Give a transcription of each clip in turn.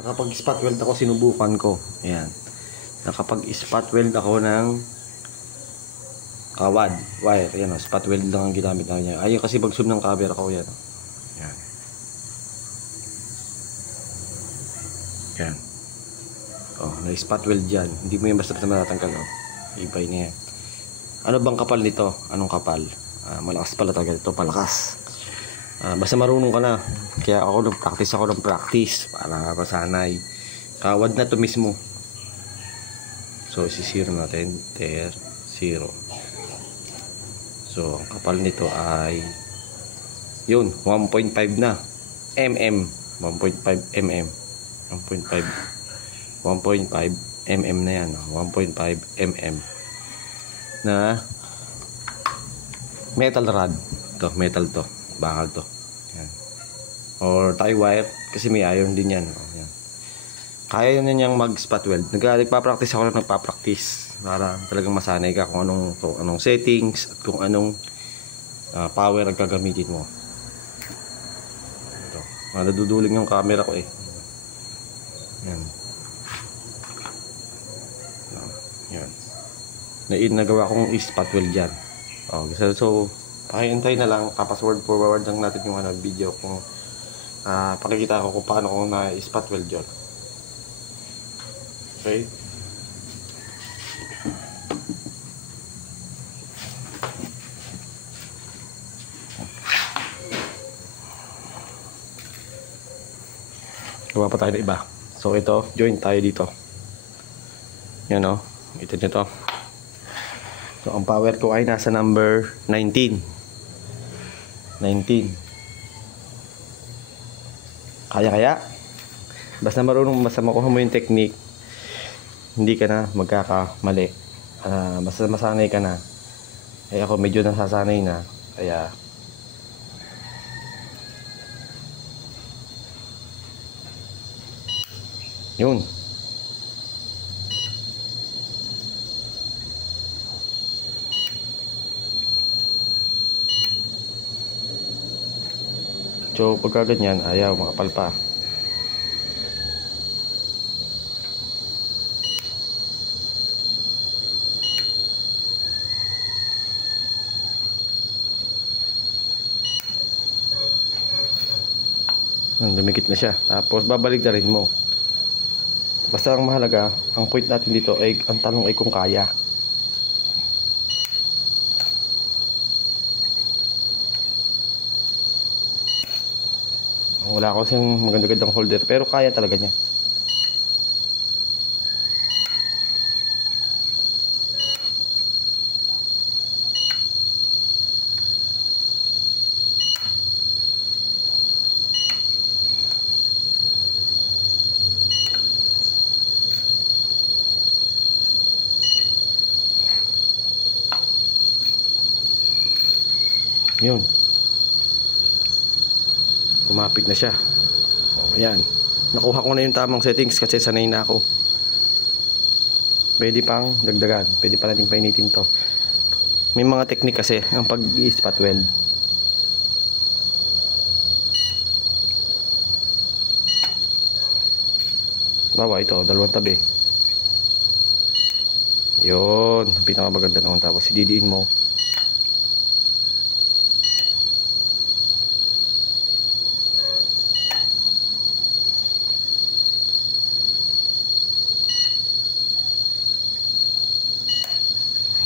Nakapag-spot weld ako, sinubukan ko. Ayan. Nakapag-spot weld ako ng kawad, wire. Ayan o, spot weld lang ang ginamit namin niya. Ayun kasi pag-zoom ng camera ko, yan. Ayan. Ayan. Oh, na-spot weld dyan. Hindi mo yung basta-basta matatanggal. Oh. Ibay na yan. Ano bang kapal nito? Anong kapal? Malakas pala talaga ito, palakas. Basta marunong ka na. Kaya ako ng practice para masanay. Kawad na to mismo. So isi-zero natin. There, 0. So ang kapal nito ay yun, 1.5 na mm. 1.5 mm. 1.5 mm na yan. 1.5 mm na metal rod. Ito, metal to. Bakal to. Yan. Or tie wire. Kasi may iron din yan. Yan. Kaya na niyang mag-spot weld. Nagpa-practice ako na nagpa-practice. Para talagang masanay ka kung anong settings at kung anong power ang gagamitin mo. Ito. Naduduling yung camera ko eh. Yan. Yan. Nagawa kong spot weld dyan. Okay, so pakihintay na lang, tapos word forward lang natin yung video kung pakikita ko kung paano ko na-spot weld yun. Okay? Gawa pa tayo na iba. So ito, join tayo dito. Yan o, ito nito. So ang power ko ay nasa number 19. Kaya basta makuha mo yung technique, hindi ka na magkakamali. Basta masanay ka na. Ay ako medyo nasasanay na. Kaya yun. So pagka ganyan, ayaw, makapal pa. Dumikit na siya. Tapos babalik na rin mo. Basta ang mahalaga, ang point natin dito ay, ang tanong ay kung kaya. Wala ko siyang magandang holder, pero kaya talaga niya. Yun. Kumapit na siya. Ayan. Nakuha ko na yung tamang settings kasi sanay na ako. Pwede pang dagdagan. Pwede pa natin painitin to. May mga technique kasi ang pag-i-spot weld. Bawa ito, dalawang tabi. Yun. Pinakamaganda naman. Tapos ididiin mo.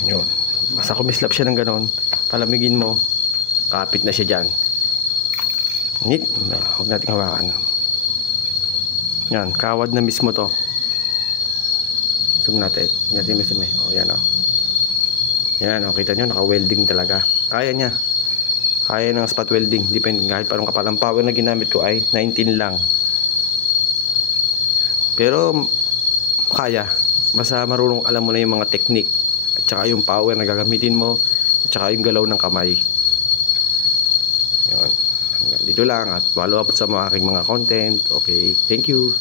Yun. Basta kumislap siya ng ganon, palamigin mo, kapit na siya dyan. Huwag natin hawakan. Yan, kawad na mismo to. Zoom natin. Natin mismo. O, yan o. Yan o, kita nyo, naka-welding talaga. Kaya niya. Kaya ng spot welding. Depende, kahit parang kapal. Ang power na ginamit ko ay 19 lang. Pero, kaya. Basta marunong alam mo na yung mga technique. At saka yung power na gagamitin mo. At saka yung galaw ng kamay. Yun. Hanggang dito lang. At follow up sa mga aking mga content. Okay. Thank you.